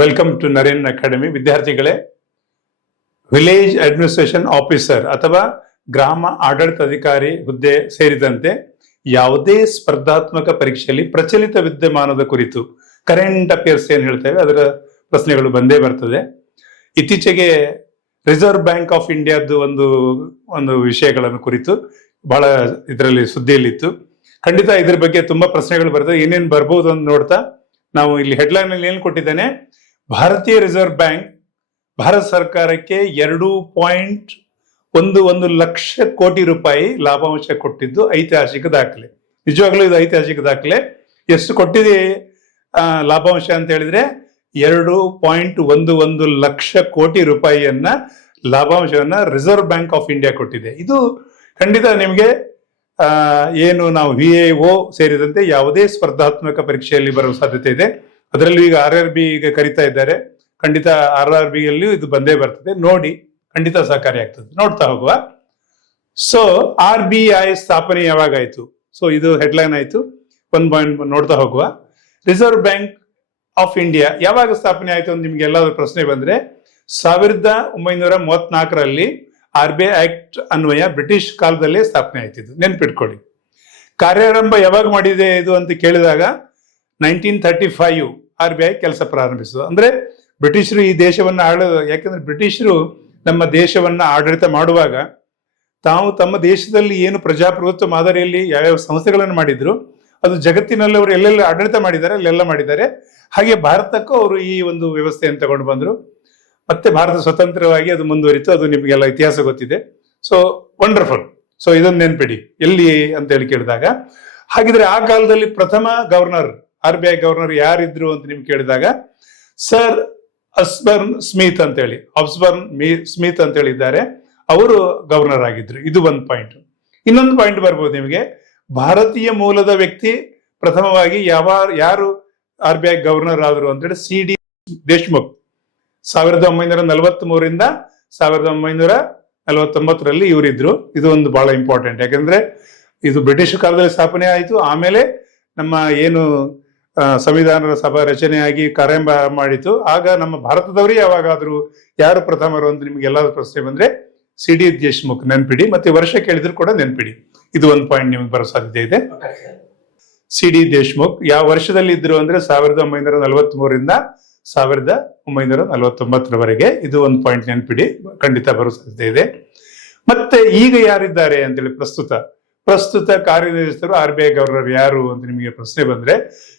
Welcome to Naren Academy. ವಿದ್ಯಾರ್ಥಿಗಳೇ, village administration officer ಅಥವಾ ಗ್ರಾಮ ಆಡಳಿತಾಧಿಕಾರಿ ಹುದ್ದೆ ಸೇರಿದಂತೆ ಯಾವುದೇ ಸ್ಪರ್ಧಾತ್ಮಕ ಪರೀಕ್ಷೆಯಲ್ಲಿ ಪ್ರಚಲಿತ ವಿದ್ಯಮಾನದ ಕುರಿತು ಕರೆಂಟ್ ಅಫೇರ್ಸ್ ಏನ್ ಹೇಳ್ತೇವೆ ಅದರ ಪ್ರಶ್ನೆಗಳು ಬಂದೇ ಬರ್ತದೆ. ಇತ್ತೀಚೆಗೆ ರಿಸರ್ವ್ ಬ್ಯಾಂಕ್ ಆಫ್ ಇಂಡಿಯಾದ್ದು ಒಂದು ವಿಷಯಗಳನ್ನು ಕುರಿತು ಬಹಳ ಇದರಲ್ಲಿ ಸುದ್ದಿಯಲ್ಲಿತ್ತು. ಖಂಡಿತ ಇದ್ರ ಬಗ್ಗೆ ತುಂಬಾ ಪ್ರಶ್ನೆಗಳು ಬರ್ತದೆ. ಏನೇನು ಬರ್ಬೋದು ಅಂತ ನೋಡ್ತಾ ನಾವು ಇಲ್ಲಿ ಹೆಡ್ಲೈನ್ ಅಲ್ಲಿ ಏನ್ ಕೊಟ್ಟಿದ್ದೇನೆ, ಭಾರತೀಯ ರಿಸರ್ವ್ ಬ್ಯಾಂಕ್ ಭಾರತ ಸರ್ಕಾರಕ್ಕೆ 2.11 ಲಕ್ಷ ಕೋಟಿ ರೂಪಾಯಿ ಲಾಭಾಂಶ ಕೊಟ್ಟಿದ್ದು ಐತಿಹಾಸಿಕ ದಾಖಲೆ. ನಿಜವಾಗ್ಲೂ ಇದು ಐತಿಹಾಸಿಕ ದಾಖಲೆ. ಎಷ್ಟು ಕೊಟ್ಟಿದೆ ಲಾಭಾಂಶ ಅಂತ ಹೇಳಿದ್ರೆ 2.11 ಲಕ್ಷ ಕೋಟಿ ರೂಪಾಯಿಯನ್ನ ಲಾಭಾಂಶವನ್ನ ರಿಸರ್ವ್ ಬ್ಯಾಂಕ್ ಆಫ್ ಇಂಡಿಯಾ ಕೊಟ್ಟಿದೆ. ಇದು ಖಂಡಿತ ನಿಮಗೆ ಏನು ನಾವು VAO ಸೇರಿದಂತೆ ಯಾವುದೇ ಸ್ಪರ್ಧಾತ್ಮಕ ಪರೀಕ್ಷೆಯಲ್ಲಿ ಬರುವ ಸಾಧ್ಯತೆ ಇದೆ. ಅದರಲ್ಲೂ ಈಗ RRB ಈಗ ಕರಿತಾ ಇದ್ದಾರೆ. ಖಂಡಿತ RRB ಯಲ್ಲಿಯೂ ಇದು ಬಂದೇ ಬರ್ತದೆ. ನೋಡಿ, ಖಂಡಿತ ಸಹಕಾರಿಯಾಗ್ತದೆ. ನೋಡ್ತಾ ಹೋಗುವ. ಸೊ RBI ಸ್ಥಾಪನೆ ಯಾವಾಗಾಯ್ತು? ಸೊ ಇದು ಹೆಡ್ಲೈನ್ ಆಯ್ತು. ಒಂದು ಪಾಯಿಂಟ್ ನೋಡ್ತಾ ಹೋಗುವ. ರಿಸರ್ವ್ ಬ್ಯಾಂಕ್ ಆಫ್ ಇಂಡಿಯಾ ಯಾವಾಗ ಸ್ಥಾಪನೆ ಆಯ್ತು ಅಂತ ನಿಮ್ಗೆ ಎಲ್ಲಾದ್ರೂ ಪ್ರಶ್ನೆ ಬಂದ್ರೆ 1934ರಲ್ಲಿ RBI ಆಕ್ಟ್ ಅನ್ವಯ ಬ್ರಿಟಿಷ್ ಕಾಲದಲ್ಲೇ ಸ್ಥಾಪನೆ ಆಯ್ತಿದ್ದು, ನೆನ್ಪಿಟ್ಕೊಳ್ಳಿ. ಕಾರ್ಯಾರಂಭ ಯಾವಾಗ ಮಾಡಿದೆ ಇದು ಅಂತ ಕೇಳಿದಾಗ 1935 RBI ಕೆಲಸ ಪ್ರಾರಂಭಿಸಿದ್ರು. ಅಂದ್ರೆ ಬ್ರಿಟಿಷರು ಈ ದೇಶವನ್ನ ಯಾಕಂದ್ರೆ ಬ್ರಿಟಿಷರು ನಮ್ಮ ದೇಶವನ್ನ ಆಡಳಿತ ಮಾಡುವಾಗ ತಾವು ತಮ್ಮ ದೇಶದಲ್ಲಿ ಏನು ಪ್ರಜಾಪ್ರಭುತ್ವ ಮಾದರಿಯಲ್ಲಿ ಯಾವ್ಯಾವ ಸಂಸ್ಥೆಗಳನ್ನು ಮಾಡಿದ್ರು ಅದು ಜಗತ್ತಿನಲ್ಲಿ ಅವರು ಎಲ್ಲೆಲ್ಲ ಆಡಳಿತ ಮಾಡಿದ್ದಾರೆ ಅಲ್ಲೆಲ್ಲ ಮಾಡಿದ್ದಾರೆ. ಹಾಗೆ ಭಾರತಕ್ಕೂ ಅವರು ಈ ಒಂದು ವ್ಯವಸ್ಥೆಯನ್ನು ತಗೊಂಡು ಬಂದ್ರು. ಮತ್ತೆ ಭಾರತ ಸ್ವತಂತ್ರವಾಗಿ ಅದು ಮುಂದುವರಿತು. ಅದು ನಿಮಗೆಲ್ಲ ಇತಿಹಾಸ ಗೊತ್ತಿದೆ. So wonderful. ಸೊ ಇದನ್ನು ನೆನ್ಪಿಡಿ ಎಲ್ಲಿ ಅಂತ ಹೇಳಿ ಕೇಳಿದಾಗ, ಹಾಗಿದ್ರೆ ಆ ಕಾಲದಲ್ಲಿ ಪ್ರಥಮ ಗವರ್ನರ್ RBI ಗವರ್ನರ್ ಯಾರಿದ್ರು ಅಂತ ನಿಮ್ಗೆ ಕೇಳಿದಾಗ ಸರ್ ಅಸ್ಬರ್ನ್ ಸ್ಮಿತ್ ಅಂತೇಳಿ ಅಂತ ಹೇಳಿದ್ದಾರೆ. ಅವರು ಗವರ್ನರ್ ಆಗಿದ್ರು. ಇದು ಒಂದು ಪಾಯಿಂಟ್. ಇನ್ನೊಂದು ಪಾಯಿಂಟ್ ಬರ್ಬೋದು ನಿಮಗೆ. ಭಾರತೀಯ ಮೂಲದ ವ್ಯಕ್ತಿ ಪ್ರಥಮವಾಗಿ ಯಾರು RBI ಗವರ್ನರ್ ಆದ್ರು ಅಂತೇಳಿ CD ದೇಶ್ಮುಖ್ 1943ರಿಂದ 1949ರಲ್ಲಿ ಇವರಿದ್ರು. ಇದು ಒಂದು ಬಹಳ ಇಂಪಾರ್ಟೆಂಟ್. ಯಾಕಂದ್ರೆ ಇದು ಬ್ರಿಟಿಷ್ ಕಾಲದಲ್ಲಿ ಸ್ಥಾಪನೆ ಆಯಿತು. ಆಮೇಲೆ ನಮ್ಮ ಏನು ಸಂವಿಧಾನದ ಸಭಾ ರಚನೆಯಾಗಿ ಕಾರ್ಯಾಂಭ ಮಾಡಿತು. ಆಗ ನಮ್ಮ ಭಾರತದವರೇ ಯಾವಾಗಾದ್ರೂ ಯಾರು ಪ್ರಥಮರು ಅಂತ ನಿಮ್ಗೆ ಎಲ್ಲಾದ್ರೂ ಪ್ರಶ್ನೆ ಬಂದ್ರೆ CD ದೇಶ್ಮುಖ್ ನೆನ್ಪಿಡಿ. ಮತ್ತೆ ವರ್ಷ ಕೇಳಿದ್ರು ಕೂಡ ನೆನ್ಪಿಡಿ. ಇದು ಒಂದು ಪಾಯಿಂಟ್ ನಿಮ್ಗೆ ಬರೋ ಸಾಧ್ಯತೆ ಇದೆ. CD ದೇಶ್ಮುಖ್ ಯಾವ ವರ್ಷದಲ್ಲಿ ಇದ್ರು ಅಂದ್ರೆ 1943ರಿಂದ 1949ರವರೆಗೆ. ಇದು ಒಂದು ಪಾಯಿಂಟ್ ನೆನ್ಪಿಡಿ, ಖಂಡಿತ ಬರೋ ಸಾಧ್ಯತೆ ಇದೆ. ಮತ್ತೆ ಈಗ ಯಾರಿದ್ದಾರೆ ಅಂತೇಳಿ ಪ್ರಸ್ತುತ ಕಾರ್ಯನಿರ್ವಹಿಸಿದರು RBI ಗವರ್ನರ್ ಯಾರು ಅಂತ ನಿಮಗೆ ಪ್ರಶ್ನೆ ಬಂದ್ರೆ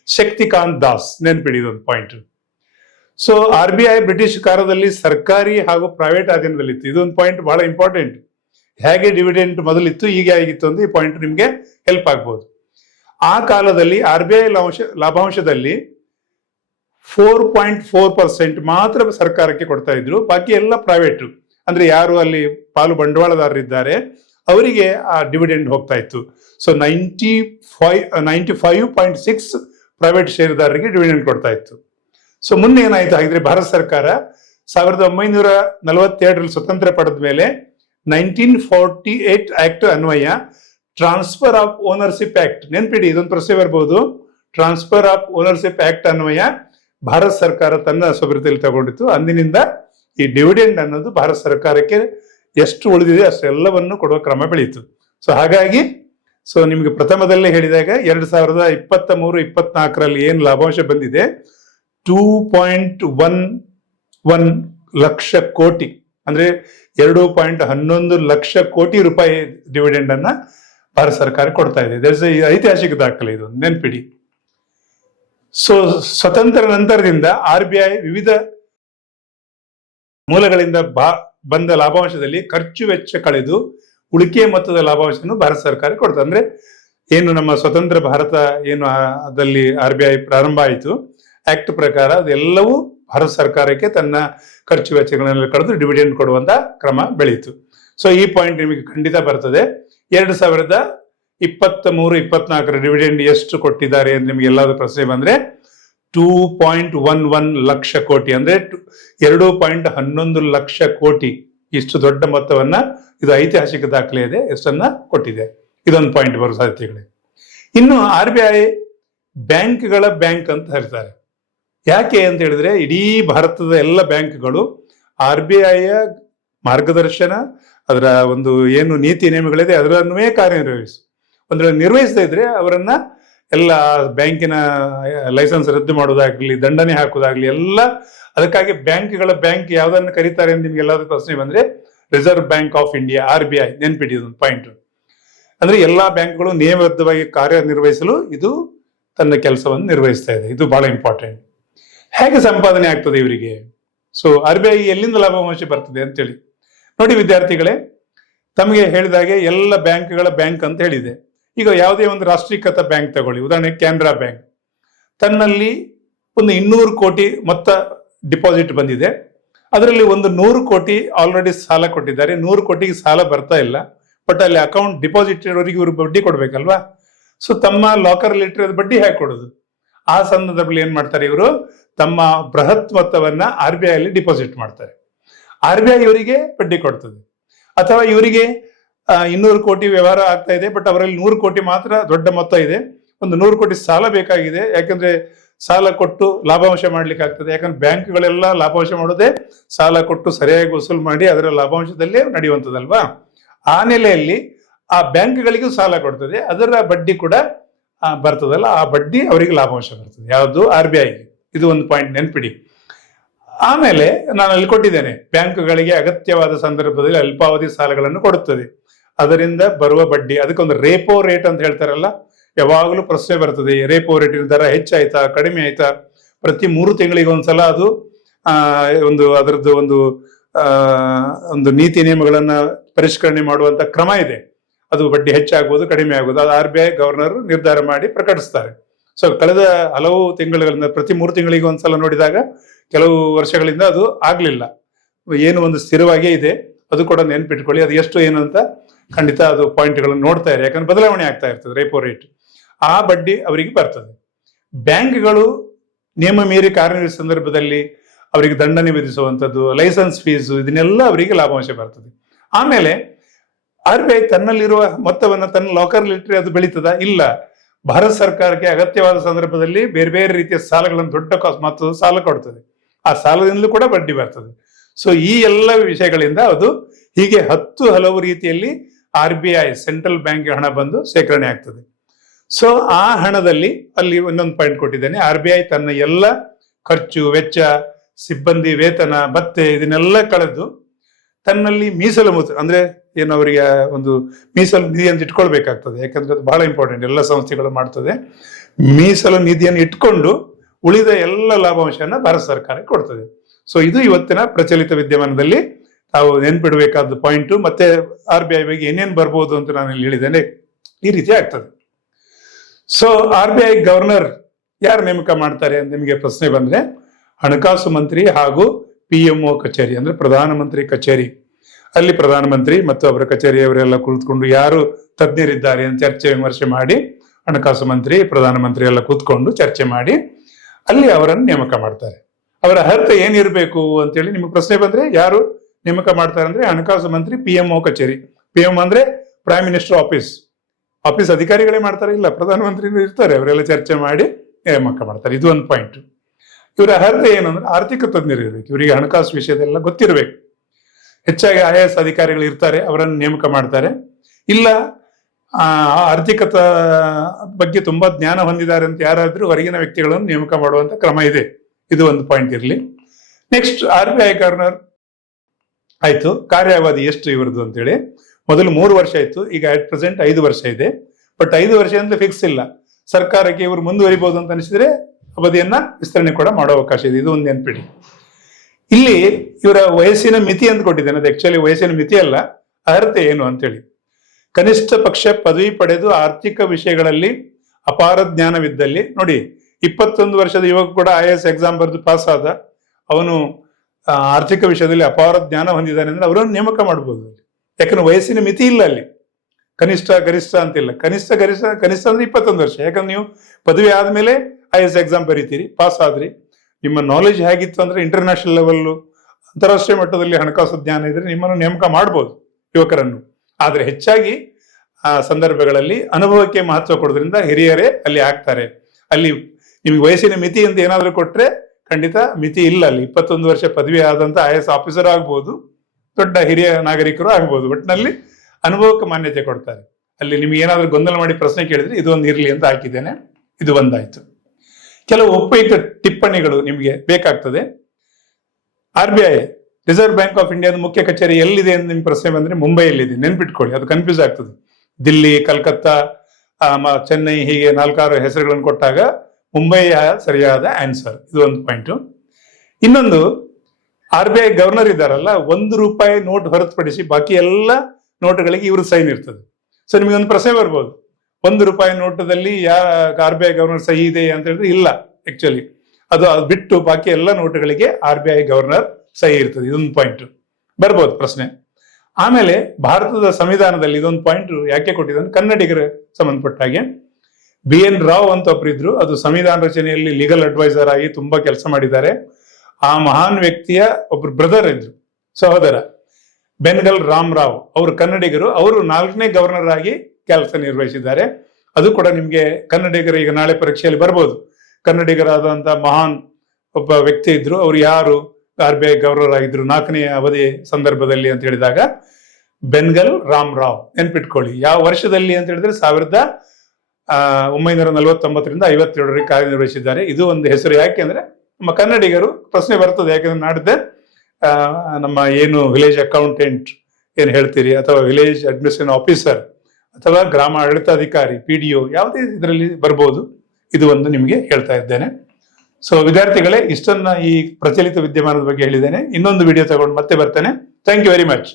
ಶಕ್ತಿಕಾಂತ್ ದಾಸ್, ನೆನ್ಪಿಡಿ ಇದೊಂದು ಪಾಯಿಂಟ್. ಸೊ RBI ಬ್ರಿಟಿಷ್ ಕಾಲದಲ್ಲಿ ಸರ್ಕಾರಿ ಹಾಗೂ ಪ್ರೈವೇಟ್ ಅಧೀನದಲ್ಲಿತ್ತು. ಇದೊಂದು ಪಾಯಿಂಟ್ ಬಹಳ ಇಂಪಾರ್ಟೆಂಟ್. ಹೇಗೆ ಡಿವಿಡೆಂಟ್ ಮೊದಲಿತ್ತು ಈಗ ಹೇಗಿತ್ತು ಅಂತ ಈ ಪಾಯಿಂಟ್ ನಿಮ್ಗೆ ಹೆಲ್ಪ್ ಆಗ್ಬೋದು. ಆ ಕಾಲದಲ್ಲಿ RBI ಲಾಭಾಂಶದಲ್ಲಿ 4.4% ಮಾತ್ರ ಸರ್ಕಾರಕ್ಕೆ ಕೊಡ್ತಾ ಇದ್ರು. ಬಾಕಿ ಎಲ್ಲ ಪ್ರೈವೇಟ್, ಅಂದ್ರೆ ಯಾರು ಅಲ್ಲಿ ಪಾಲು ಬಂಡವಾಳದಾರರಿದ್ದಾರೆ ಅವರಿಗೆ ಆ ಡಿವಿಡೆಂಡ್ ಹೋಗ್ತಾ ಇತ್ತು. ಸೊ 95.6 ಪ್ರೈವೇಟ್ ಷೇರುದಾರರಿಗೆ ಡಿವಿಡೆಂಡ್ ಕೊಡ್ತಾ ಇತ್ತು. ಸೊ ಮುಂದೆ ಏನಾಯ್ತು ಹಾಗಿದ್ರೆ, ಭಾರತ ಸರ್ಕಾರ 1947ರಲ್ಲಿ ಸ್ವತಂತ್ರ ಪಡೆದ ಮೇಲೆ 1948 ಆಕ್ಟ್ ಅನ್ವಯ ಟ್ರಾನ್ಸ್ಫರ್ ಆಫ್ ಓನರ್ಶಿಪ್ ಆಕ್ಟ್, ನೆನ್ಪಿಡಿ ಇದೊಂದು ಪ್ರಶ್ನೆ ಬರ್ಬೋದು. ಟ್ರಾನ್ಸ್ಫರ್ ಆಫ್ ಓನರ್ಶಿಪ್ ಆಕ್ಟ್ ಅನ್ವಯ ಭಾರತ ಸರ್ಕಾರ ತನ್ನ ಸ್ವಭೃತಿಯಲ್ಲಿ ತಗೊಂಡಿತ್ತು. ಅಂದಿನಿಂದ ಈ ಡಿವಿಡೆಂಡ್ ಅನ್ನೋದು ಭಾರತ ಸರ್ಕಾರಕ್ಕೆ ಎಷ್ಟು ಉಳಿದಿದೆ ಅಷ್ಟೆಲ್ಲವನ್ನು ಕೊಡುವ ಕ್ರಮ ಬೆಳೀತು. ಸೊ ಹಾಗಾಗಿ ನಿಮ್ಗೆ ಪ್ರಥಮದಲ್ಲೇ ಹೇಳಿದಾಗ 2023-24ರಲ್ಲಿ ಏನ್ ಲಾಭಾಂಶ ಬಂದಿದೆ 2.11 ಲಕ್ಷ ಕೋಟಿ, ಅಂದ್ರೆ 2.11 ಲಕ್ಷ ಕೋಟಿ ರೂಪಾಯಿ ಡಿವಿಡೆಂಡ್ ಅನ್ನ ಭಾರತ ಸರ್ಕಾರ ಕೊಡ್ತಾ ಇದೆ. ಐತಿಹಾಸಿಕ ದಾಖಲೆ ಇದು, ನೆನ್ಪಿಡಿ. ಸೊ ಸ್ವತಂತ್ರ ನಂತರದಿಂದ RBI ವಿವಿಧ ಮೂಲಗಳಿಂದ ಬಂದ ಲಾಭಾಂಶದಲ್ಲಿ ಖರ್ಚು ವೆಚ್ಚ ಕಳೆದು ಉಳಿಕೆ ಮೊತ್ತದ ಲಾಭಾಂಶವನ್ನು ಭಾರತ ಸರ್ಕಾರ ಕೊಡ್ತದೆ. ಅಂದ್ರೆ ಏನು ನಮ್ಮ ಸ್ವತಂತ್ರ ಭಾರತ ಏನು ಅದಲ್ಲಿ RBI ಪ್ರಾರಂಭ ಆಯಿತು ಆಕ್ಟ್ ಪ್ರಕಾರ ಅದೆಲ್ಲವೂ ಭಾರತ ಸರ್ಕಾರಕ್ಕೆ ತನ್ನ ಖರ್ಚು ವೆಚ್ಚಗಳನ್ನೆಲ್ಲ ಕಳೆದು ಡಿವಿಡೆಂಡ್ ಕೊಡುವಂತ ಕ್ರಮ ಬೆಳೀತು. ಸೊ ಈ ಪಾಯಿಂಟ್ ನಿಮಗೆ ಖಂಡಿತ ಬರ್ತದೆ. 2023-24 ಡಿವಿಡೆಂಡ್ ಎಷ್ಟು ಕೊಟ್ಟಿದ್ದಾರೆ ಅಂತ ನಿಮ್ಗೆ ಎಲ್ಲಾದ್ರೂ ಪ್ರಶ್ನೆ ಬಂದ್ರೆ 2.11 ಲಕ್ಷ ಕೋಟಿ, ಅಂದ್ರೆ 2.11 ಲಕ್ಷ ಕೋಟಿ. ಇಷ್ಟು ದೊಡ್ಡ ಮೊತ್ತವನ್ನ ಇದು ಐತಿಹಾಸಿಕ ದಾಖಲೆ ಇದೆ, ಎಷ್ಟನ್ನ ಕೊಟ್ಟಿದೆ. ಇದೊಂದು ಪಾಯಿಂಟ್ ಬರೋ ಸಾಧ್ಯತೆಗಳಿದೆ. ಇನ್ನು RBI ಬ್ಯಾಂಕ್ಗಳ ಬ್ಯಾಂಕ್ ಅಂತ ಹೇಳ್ತಾರೆ. ಯಾಕೆ ಅಂತ ಹೇಳಿದ್ರೆ ಇಡೀ ಭಾರತದ ಎಲ್ಲ ಬ್ಯಾಂಕ್ಗಳು RBI ಮಾರ್ಗದರ್ಶನ, ಅದರ ಒಂದು ಏನು ನೀತಿ ನಿಯಮಗಳಿದೆ ಅದರನ್ನೇ ನಿರ್ವಹಿಸದೇ ಇದ್ರೆ ಅವರನ್ನ ಎಲ್ಲ ಬ್ಯಾಂಕಿನ ಲೈಸೆನ್ಸ್ ರದ್ದು ಮಾಡೋದಾಗ್ಲಿ, ದಂಡನೆ ಹಾಕೋದಾಗ್ಲಿ ಎಲ್ಲ. ಅದಕ್ಕಾಗಿ ಬ್ಯಾಂಕ್ ಯಾವ್ದನ್ನ ಕರೀತಾರೆ ಅಂತ ನಿಮ್ಗೆ ಎಲ್ಲಾದ್ರೂ ಪ್ರಶ್ನೆ ಬಂದ್ರೆ reserve bank of India, RBI, ನೆನ್ಪಿಡಿ ಒಂದು ಪಾಯಿಂಟ್. ಅಂದ್ರೆ ಎಲ್ಲಾ ಬ್ಯಾಂಕ್ಗಳು ನಿಯಮಬದ್ಧವಾಗಿ ಕಾರ್ಯನಿರ್ವಹಿಸಲು ಇದು ತನ್ನ ಕೆಲಸವನ್ನು ನಿರ್ವಹಿಸ್ತಾ ಇದೆ. ಇದು ಬಹಳ ಇಂಪಾರ್ಟೆಂಟ್. ಹೇಗೆ ಸಂಪಾದನೆ ಆಗ್ತದೆ ಇವರಿಗೆ? ಸೊ RBI ಎಲ್ಲಿಂದ ಲಾಭಾಂಶ ಬರ್ತದೆ ಅಂತೇಳಿ ನೋಡಿ ವಿದ್ಯಾರ್ಥಿಗಳೇ. ತಮಗೆ ಹೇಳಿದಾಗೆ ಎಲ್ಲ ಬ್ಯಾಂಕ್ಗಳ ಬ್ಯಾಂಕ್ ಅಂತ ಹೇಳಿದೆ. ಈಗ ಯಾವುದೇ ಒಂದು ರಾಷ್ಟ್ರೀಕೃತ ಬ್ಯಾಂಕ್ ತಗೊಳ್ಳಿ, ಉದಾಹರಣೆಗೆ ಕೆನರಾ ಬ್ಯಾಂಕ್. ತನ್ನಲ್ಲಿ ಒಂದು 200 ಕೋಟಿ ಮೊತ್ತ ಡಿಪಾಸಿಟ್ ಬಂದಿದೆ. ಅದರಲ್ಲಿ ಒಂದು 100 ಕೋಟಿ ಆಲ್ರೆಡಿ ಸಾಲ ಕೊಟ್ಟಿದ್ದಾರೆ. 100 ಕೋಟಿಗೆ ಸಾಲ ಬರ್ತಾ ಇಲ್ಲ. ಬಟ್ ಅಲ್ಲಿ ಅಕೌಂಟ್ ಡಿಪಾಸಿಟ್ ಇರೋರಿಗೆ ಇವರು ಬಡ್ಡಿ ಕೊಡ್ಬೇಕಲ್ವಾ? ಸೊ ತಮ್ಮ ಲಾಕರ್ ಲಿಟರ್ ಬಡ್ಡಿ ಹೇಗೆ ಕೊಡೋದು? ಆ ಸಂದರ್ಭದಲ್ಲಿ ಏನ್ ಮಾಡ್ತಾರೆ ಇವರು? ತಮ್ಮ ಬೃಹತ್ ಮೊತ್ತವನ್ನ RBI ಅಲ್ಲಿ ಡಿಪಾಸಿಟ್ ಮಾಡ್ತಾರೆ. RBI ಇವರಿಗೆ ಬಡ್ಡಿ ಕೊಡ್ತದೆ. ಅಥವಾ ಇವರಿಗೆ 200 ಕೋಟಿ ವ್ಯವಹಾರ ಆಗ್ತಾ ಇದೆ, ಬಟ್ ಅವರಲ್ಲಿ 100 ಕೋಟಿ ಮಾತ್ರ ದೊಡ್ಡ ಮೊತ್ತ ಇದೆ. ಒಂದು 100 ಕೋಟಿ ಸಾಲ ಬೇಕಾಗಿದೆ. ಯಾಕಂದ್ರೆ ಸಾಲ ಕೊಟ್ಟು ಲಾಭಾಂಶ ಮಾಡ್ಲಿಕ್ಕೆ ಆಗ್ತದೆ. ಯಾಕಂದ್ರೆ ಬ್ಯಾಂಕ್ಗಳೆಲ್ಲ ಲಾಭಾಂಶ ಮಾಡೋದೇ ಸಾಲ ಕೊಟ್ಟು ಸರಿಯಾಗಿ ವಸೂಲು ಮಾಡಿ ಅದರ ಲಾಭಾಂಶದಲ್ಲೇ ನಡೆಯುವಂಥದ್ದಲ್ವಾ? ಆ ನೆಲೆಯಲ್ಲಿ ಆ ಬ್ಯಾಂಕ್ಗಳಿಗೂ ಸಾಲ ಕೊಡ್ತದೆ, ಅದರ ಬಡ್ಡಿ ಕೂಡ ಬರ್ತದಲ್ಲ, ಆ ಬಡ್ಡಿ ಅವರಿಗೆ ಲಾಭಾಂಶ ಬರ್ತದೆ. ಯಾವುದು? RBI. ಇದು ಒಂದು ಪಾಯಿಂಟ್ ನೆನ್ಪಿಡಿ. ಆಮೇಲೆ ನಾನು ಅಲ್ಲಿ ಕೊಟ್ಟಿದ್ದೇನೆ, ಬ್ಯಾಂಕ್ಗಳಿಗೆ ಅಗತ್ಯವಾದ ಸಂದರ್ಭದಲ್ಲಿ ಅಲ್ಪಾವಧಿ ಸಾಲಗಳನ್ನು ಕೊಡುತ್ತದೆ. ಅದರಿಂದ ಬರುವ ಬಡ್ಡಿ, ಅದಕ್ಕೊಂದು ರೇಪೋ ರೇಟ್ ಅಂತ ಹೇಳ್ತಾರಲ್ಲ, ಯಾವಾಗಲೂ ಪ್ರಶ್ನೆ ಬರ್ತದೆ, ರೇಪೋ ರೇಟಿನ ದರ ಹೆಚ್ಚಾಯ್ತಾ ಕಡಿಮೆ ಆಯ್ತಾ? ಪ್ರತಿ 3 ತಿಂಗಳಿಗೆ ಒಂದ್ಸಲ ಅದು ಅದರದ್ದು ಒಂದು ನೀತಿ ನಿಯಮಗಳನ್ನ ಪರಿಷ್ಕರಣೆ ಮಾಡುವಂತ ಕ್ರಮ ಇದೆ. ಅದು ಬಡ್ಡಿ ಹೆಚ್ಚಾಗ್ಬೋದು, ಕಡಿಮೆ ಆಗ್ಬೋದು. ಅದು RBI ಗವರ್ನರ್ ನಿರ್ಧಾರ ಮಾಡಿ ಪ್ರಕಟಿಸ್ತಾರೆ. ಸೊ ಕಳೆದ ಹಲವು ತಿಂಗಳಿಂದ ಪ್ರತಿ 3 ತಿಂಗಳಿಗೆ ಒಂದ್ಸಲ ನೋಡಿದಾಗ ಕೆಲವು ವರ್ಷಗಳಿಂದ ಅದು ಆಗ್ಲಿಲ್ಲ. ಏನು ಒಂದು ಸ್ಥಿರವಾಗೇ ಇದೆ. ಅದು ಕೂಡ ನೆನ್ಪಿಟ್ಕೊಳ್ಳಿ. ಅದು ಎಷ್ಟು ಏನು ಅಂತ ಖಂಡಿತ ಅದು ಪಾಯಿಂಟ್ಗಳನ್ನು ನೋಡ್ತಾ ಇರಿ. ಯಾಕಂದ್ರೆ ಬದಲಾವಣೆ ಆಗ್ತಾ ಇರ್ತದೆ ರೇಪೋ ರೇಟ್. ಆ ಬಡ್ಡಿ ಅವರಿಗೆ ಬರ್ತದೆ. ಬ್ಯಾಂಕ್ಗಳು ನಿಯಮ ಮೀರಿ ಕಾರ್ಯನಿರ್ವಹಿಸುವ ಸಂದರ್ಭದಲ್ಲಿ ಅವರಿಗೆ ದಂಡನೆ ವಿಧಿಸುವಂಥದ್ದು, ಲೈಸೆನ್ಸ್ ಫೀಸು, ಇದನ್ನೆಲ್ಲ ಅವರಿಗೆ ಲಾಭಾಂಶ ಬರ್ತದೆ. ಆಮೇಲೆ RBI ತನ್ನಲ್ಲಿರುವ ಮೊತ್ತವನ್ನ ತನ್ನ ಲಾಕರ್ ಲಿಟ್ರಿ ಅದು ಬೆಳೀತದ? ಇಲ್ಲ. ಭಾರತ ಸರ್ಕಾರಕ್ಕೆ ಅಗತ್ಯವಾದ ಸಂದರ್ಭದಲ್ಲಿ ಬೇರೆ ಬೇರೆ ರೀತಿಯ ಸಾಲಗಳನ್ನು ದೊಡ್ಡ ಮೊತ್ತದ ಸಾಲ ಕೊಡ್ತದೆ. ಆ ಸಾಲದಿಂದಲೂ ಕೂಡ ಬಡ್ಡಿ ಬರ್ತದೆ. ಸೊ ಈ ಎಲ್ಲ ವಿಷಯಗಳಿಂದ ಅದು ಹೀಗೆ ಹಲವು ರೀತಿಯಲ್ಲಿ RBI ಸೆಂಟ್ರಲ್ ಬ್ಯಾಂಕ್ ಹಣ ಬಂದು ಶೇಖರಣೆ ಆಗ್ತದೆ. ಸೊ ಆ ಹಣದಲ್ಲಿ ಅಲ್ಲಿ ಇನ್ನೊಂದು ಪಾಯಿಂಟ್ ಕೊಟ್ಟಿದ್ದೇನೆ, RBI ತನ್ನ ಎಲ್ಲ ಖರ್ಚು ವೆಚ್ಚ, ಸಿಬ್ಬಂದಿ ವೇತನ, ಭತ್ಯೆ ಇದನ್ನೆಲ್ಲ ಕಳೆದು ತನ್ನಲ್ಲಿ ಮೀಸಲು ಅಂದ್ರೆ ಏನು ಅವರಿಗೆ ಒಂದು ಮೀಸಲು ನಿಧಿ ಅಂತ ಇಟ್ಕೊಳ್ಬೇಕಾಗ್ತದೆ. ಯಾಕಂದ್ರೆ ಅದು ಬಹಳ ಇಂಪಾರ್ಟೆಂಟ್, ಎಲ್ಲ ಸಂಸ್ಥೆಗಳು ಮಾಡ್ತದೆ. ಮೀಸಲು ನಿಧಿಯನ್ನು ಇಟ್ಕೊಂಡು ಉಳಿದ ಎಲ್ಲ ಲಾಭಾಂಶನ ಭಾರತ ಸರ್ಕಾರಕ್ಕೆ ಕೊಡ್ತದೆ. ಸೊ ಇದು ಇವತ್ತಿನ ಪ್ರಚಲಿತ ವಿದ್ಯಮಾನದಲ್ಲಿ ತಾವು ನೆನ್ಪಿಡಬೇಕಾದ ಪಾಯಿಂಟು. ಮತ್ತೆ RBI ಬಗ್ಗೆ ಏನೇನು ಬರ್ಬೋದು ಅಂತ ನಾನು ಇಲ್ಲಿ ಹೇಳಿದ್ದೇನೆ. ಈ ರೀತಿ ಆಗ್ತದೆ. ಸೊ RBI ಗವರ್ನರ್ ಯಾರು ನೇಮಕ ಮಾಡ್ತಾರೆ ಅಂತ ನಿಮಗೆ ಪ್ರಶ್ನೆ ಬಂದ್ರೆ, ಹಣಕಾಸು ಮಂತ್ರಿ ಹಾಗೂ PMO ಕಚೇರಿ, ಅಂದ್ರೆ ಪ್ರಧಾನಮಂತ್ರಿ ಕಚೇರಿ, ಅಲ್ಲಿ ಪ್ರಧಾನಮಂತ್ರಿ ಮತ್ತು ಅವರ ಕಚೇರಿಯವರೆಲ್ಲ ಕುಳಿತುಕೊಂಡು ಯಾರು ತಜ್ಞರಿದ್ದಾರೆ ಅಂತ ಚರ್ಚೆ ವಿಮರ್ಶೆ ಮಾಡಿ, ಹಣಕಾಸು ಮಂತ್ರಿ ಪ್ರಧಾನಮಂತ್ರಿ ಎಲ್ಲ ಕೂತ್ಕೊಂಡು ಚರ್ಚೆ ಮಾಡಿ ಅಲ್ಲಿ ಅವರನ್ನು ನೇಮಕ ಮಾಡ್ತಾರೆ. ಅವರ ಅರ್ಹತೆ ಏನಿರಬೇಕು ಅಂತೇಳಿ ನಿಮಗೆ ಪ್ರಶ್ನೆ ಬಂದ್ರೆ, ಯಾರು ನೇಮಕ ಮಾಡ್ತಾರೆ ಅಂದ್ರೆ ಹಣಕಾಸು ಮಂತ್ರಿ, PMO ಕಚೇರಿ. PM ಅಂದ್ರೆ ಪ್ರೈಮ್ ಮಿನಿಸ್ಟರ್ ಆಫೀಸ್ ಅಧಿಕಾರಿಗಳೇ ಮಾಡ್ತಾರೆ, ಇಲ್ಲ ಪ್ರಧಾನಮಂತ್ರಿ ಇರ್ತಾರೆ, ಅವರೆಲ್ಲ ಚರ್ಚೆ ಮಾಡಿ ನೇಮಕ ಮಾಡ್ತಾರೆ. ಇದು ಒಂದು ಪಾಯಿಂಟ್. ಇವರ ಅರ್ಹತೆ ಏನು ಅಂದ್ರೆ ಆರ್ಥಿಕ ತಜ್ಞರು ಇರಬೇಕು. ಇವರಿಗೆ ಹಣಕಾಸು ವಿಷಯದೆಲ್ಲ ಗೊತ್ತಿರಬೇಕು. ಹೆಚ್ಚಾಗಿ IAS ಅಧಿಕಾರಿಗಳು ಇರ್ತಾರೆ, ಅವರನ್ನು ನೇಮಕ ಮಾಡ್ತಾರೆ. ಇಲ್ಲ ಆರ್ಥಿಕತ ಬಗ್ಗೆ ತುಂಬಾ ಜ್ಞಾನ ಹೊಂದಿದ್ದಾರೆ ಅಂತ ಯಾರಾದ್ರೂ ಹೊರಗಿನ ವ್ಯಕ್ತಿಗಳನ್ನು ನೇಮಕ ಮಾಡುವಂತ ಕ್ರಮ ಇದೆ. ಇದು ಒಂದು ಪಾಯಿಂಟ್ ಇರಲಿ. ನೆಕ್ಸ್ಟ್ RBI ಗವರ್ನರ್ ಆಯ್ತು. ಕಾರ್ಯಾವಧಿ ಎಷ್ಟು ಇವರದು ಅಂತೇಳಿ, ಮೊದಲು 3 ವರ್ಷ ಇತ್ತು, ಈಗ ಅಟ್ ಪ್ರೆಸೆಂಟ್ 5 ವರ್ಷ ಇದೆ. ಬಟ್ 5 ವರ್ಷ ಅಂತ ಫಿಕ್ಸ್ ಇಲ್ಲ. ಸರ್ಕಾರಕ್ಕೆ ಇವರು ಮುಂದುವರಿಬಹುದು ಅಂತ ಅನಿಸಿದ್ರೆ ಅವಧಿಯನ್ನ ವಿಸ್ತರಣೆ ಕೂಡ ಮಾಡೋ ಅವಕಾಶ ಇದೆ. ಇದು ಒಂದು ನೆನ್ಪಿಡಿ. ಇಲ್ಲಿ ಇವರ ವಯಸ್ಸಿನ ಮಿತಿ ಅಂತ ಕೊಟ್ಟಿದ್ದೇನೆ. ಅದು ಆಕ್ಚುಲಿ ವಯಸ್ಸಿನ ಮಿತಿ ಅಲ್ಲ, ಅರ್ಹತೆ ಏನು ಅಂತೇಳಿ. ಕನಿಷ್ಠ ಪಕ್ಷ ಪದವಿ ಪಡೆದು ಆರ್ಥಿಕ ವಿಷಯಗಳಲ್ಲಿ ಅಪಾರ ಜ್ಞಾನವಿದ್ದಲ್ಲಿ, ನೋಡಿ 21 ವರ್ಷದ ಯುವಕ ಕೂಡ IAS ಎಕ್ಸಾಮ್ ಬರೆದು ಪಾಸ್ ಆದ, ಅವನು ಆರ್ಥಿಕ ವಿಷಯದಲ್ಲಿ ಅಪಾರ ಜ್ಞಾನ ಹೊಂದಿದ್ದಾನೆ ಅಂದ್ರೆ ಅವರನ್ನು ನೇಮಕ ಮಾಡಬಹುದು. ಯಾಕಂದ್ರೆ ವಯಸ್ಸಿನ ಮಿತಿ ಇಲ್ಲ ಅಲ್ಲಿ, ಕನಿಷ್ಠ ಗರಿಷ್ಠ ಅಂತಿಲ್ಲ. ಕನಿಷ್ಠ ಅಂದ್ರೆ 21 ವರ್ಷ. ಯಾಕಂದ್ರೆ ನೀವು ಪದವಿ ಆದ್ಮೇಲೆ IAS ಎಕ್ಸಾಮ್ ಬರೀತೀರಿ, ಪಾಸ್ ಆದ್ರಿ, ನಿಮ್ಮ ನಾಲೆಜ್ ಹೇಗಿತ್ತು ಅಂದ್ರೆ ಇಂಟರ್ನ್ಯಾಷನಲ್ ಲೆವೆಲ್, ಅಂತಾರಾಷ್ಟ್ರೀಯ ಮಟ್ಟದಲ್ಲಿ ಹಣಕಾಸು ಜ್ಞಾನ ಇದ್ರೆ ನಿಮ್ಮನ್ನು ನೇಮಕ ಮಾಡ್ಬೋದು ಯುವಕರನ್ನು. ಆದ್ರೆ ಹೆಚ್ಚಾಗಿ ಆ ಸಂದರ್ಭಗಳಲ್ಲಿ ಅನುಭವಕ್ಕೆ ಮಹತ್ವ ಕೊಡೋದ್ರಿಂದ ಹಿರಿಯರೇ ಅಲ್ಲಿ ಆಗ್ತಾರೆ. ಅಲ್ಲಿ ನಿಮ್ಗೆ ವಯಸ್ಸಿನ ಮಿತಿ ಅಂತ ಏನಾದ್ರು ಕೊಟ್ರೆ ಖಂಡಿತ ಮಿತಿ ಇಲ್ಲ ಅಲ್ಲಿ. 21 ವರ್ಷ ಪದವಿ ಆದಂತ IAS ಆಫೀಸರ್ ಆಗ್ಬೋದು, ದೊಡ್ಡ ಹಿರಿಯ ನಾಗರಿಕರು ಆಗ್ಬೋದು. ಒಟ್ಟಿನಲ್ಲಿ ಅನುಭವಕ್ಕೆ ಮಾನ್ಯತೆ ಕೊಡ್ತಾರೆ. ಅಲ್ಲಿ ನಿಮ್ಗೆ ಏನಾದ್ರೂ ಗೊಂದಲ ಮಾಡಿ ಪ್ರಶ್ನೆ ಕೇಳಿದ್ರೆ ಇದು ಒಂದು ಇರ್ಲಿ ಅಂತ ಹಾಕಿದ್ದೇನೆ. ಇದು ಒಂದಾಯ್ತು. ಕೆಲವು ಉಪಯುಕ್ತ ಟಿಪ್ಪಣಿಗಳು ನಿಮಗೆ ಬೇಕಾಗ್ತದೆ. RBI ರಿಸರ್ವ್ ಬ್ಯಾಂಕ್ ಆಫ್ ಇಂಡಿಯಾದ ಮುಖ್ಯ ಕಚೇರಿ ಎಲ್ಲಿದೆ ಅಂತ ನಿಮ್ಗೆ ಪ್ರಶ್ನೆ ಬಂದ್ರೆ ಮುಂಬೈಯಲ್ಲಿದೆ. ನೆನ್ಪಿಟ್ಕೊಳ್ಳಿ, ಅದು ಕನ್ಫ್ಯೂಸ್ ಆಗ್ತದೆ. ದಿಲ್ಲಿ, ಕಲ್ಕತ್ತಾ, ಚೆನ್ನೈ ಹೀಗೆ 4-6 ಹೆಸರುಗಳನ್ನು ಕೊಟ್ಟಾಗ ಮುಂಬೈಯ ಸರಿಯಾದ ಆನ್ಸರ್. ಇದು ಒಂದು ಪಾಯಿಂಟು. ಇನ್ನೊಂದು, RBI ಗವರ್ನರ್ ಇದ್ದಾರಲ್ಲ, ₹1 ನೋಟ್ ಹೊರತುಪಡಿಸಿ ಬಾಕಿ ಎಲ್ಲ ನೋಟುಗಳಿಗೆ ಇವರು ಸೈನ್ ಇರ್ತದೆ. ಸೊ ನಿಮಗೆ ಒಂದು ಪ್ರಶ್ನೆ ಬರ್ಬೋದು, ₹1 ನೋಟದಲ್ಲಿ RBI ಗವರ್ನರ್ ಸಹಿ ಇದೆ ಅಂತ ಹೇಳಿದ್ರೆ ಇಲ್ಲ. ಆಕ್ಚುಲಿ ಅದು ಬಿಟ್ಟು ಬಾಕಿ ಎಲ್ಲ ನೋಟುಗಳಿಗೆ RBI ಗವರ್ನರ್ ಸಹಿ ಇರ್ತದೆ. ಇದೊಂದು ಪಾಯಿಂಟ್ ಬರ್ಬೋದು ಪ್ರಶ್ನೆ. ಆಮೇಲೆ ಭಾರತದ ಸಂವಿಧಾನದಲ್ಲಿ ಇದೊಂದು ಪಾಯಿಂಟ್ ಯಾಕೆ ಕೊಟ್ಟಿದ್ದಾನೆ, ಕನ್ನಡಿಗರ ಸಂಬಂಧಪಟ್ಟ ಹಾಗೆ BN ರಾವ್ ಅಂತ ಒಬ್ಬರಿದ್ರು. ಅದು ಸಂವಿಧಾನ ರಚನೆಯಲ್ಲಿ ಲೀಗಲ್ ಅಡ್ವೈಸರ್ ಆಗಿ ತುಂಬಾ ಕೆಲಸ ಮಾಡಿದ್ದಾರೆ. ಆ ಮಹಾನ್ ವ್ಯಕ್ತಿಯ ಒಬ್ರು ಬ್ರದರ್ ಇದ್ರು, ಸಹೋದರ ಬೆನ್ಗಲ್ ರಾಮರಾವ್. ಅವರು ಕನ್ನಡಿಗರು. ಅವರು 4ನೇ ಗವರ್ನರ್ ಆಗಿ ಕೆಲಸ ನಿರ್ವಹಿಸಿದ್ದಾರೆ. ಅದು ಕೂಡ ನಿಮ್ಗೆ ಕನ್ನಡಿಗರು ಈಗ ನಾಳೆ ಪರೀಕ್ಷೆಯಲ್ಲಿ ಬರ್ಬೋದು. ಕನ್ನಡಿಗರಾದಂತ ಮಹಾನ್ ಒಬ್ಬ ವ್ಯಕ್ತಿ ಇದ್ರು. ಅವ್ರು ಯಾರು, RBI ಗವರ್ನರ್ ಆಗಿದ್ರು 4ನೇ ಅವಧಿ ಸಂದರ್ಭದಲ್ಲಿ ಅಂತ ಹೇಳಿದಾಗ ಬೆನ್ಗಲ್ ರಾಮರಾವ್. ನೆನ್ಪಿಟ್ಕೊಳ್ಳಿ. ಯಾವ ವರ್ಷದಲ್ಲಿ ಅಂತ ಹೇಳಿದ್ರೆ 1949ರಿಂದ 57 ಕಾರ್ಯನಿರ್ವಹಿಸಿದ್ದಾರೆ. ಇದು ಒಂದು ಹೆಸರು. ಯಾಕೆಂದ್ರೆ ನಮ್ಮ ಕನ್ನಡಿಗರು, ಪ್ರಶ್ನೆ ಬರ್ತದೆ, ಯಾಕೆಂದ್ರೆ ನಾಡಿದ್ದೆ ನಮ್ಮ ಏನು ವಿಲೇಜ್ ಅಕೌಂಟೆಂಟ್ ಏನ್ ಹೇಳ್ತೀರಿ, ಅಥವಾ ವಿಲೇಜ್ ಅಡ್ಮಿನಿಸ್ಟ್ರೇಷನ್ ಆಫೀಸರ್, ಅಥವಾ ಗ್ರಾಮ ಆಡಳಿತಾಧಿಕಾರಿ PDO, ಯಾವುದೇ ಇದರಲ್ಲಿ ಬರ್ಬೋದು. ಇದು ಒಂದು ನಿಮಗೆ ಹೇಳ್ತಾ ಇದ್ದೇನೆ. ಸೊ ವಿದ್ಯಾರ್ಥಿಗಳೇ, ಇಷ್ಟನ್ನ ಈ ಪ್ರಚಲಿತ ವಿದ್ಯಮಾನದ ಬಗ್ಗೆ ಹೇಳಿದ್ದೇನೆ. ಇನ್ನೊಂದು ವಿಡಿಯೋ ತಗೊಂಡು ಮತ್ತೆ ಬರ್ತೇನೆ. Thank you very much.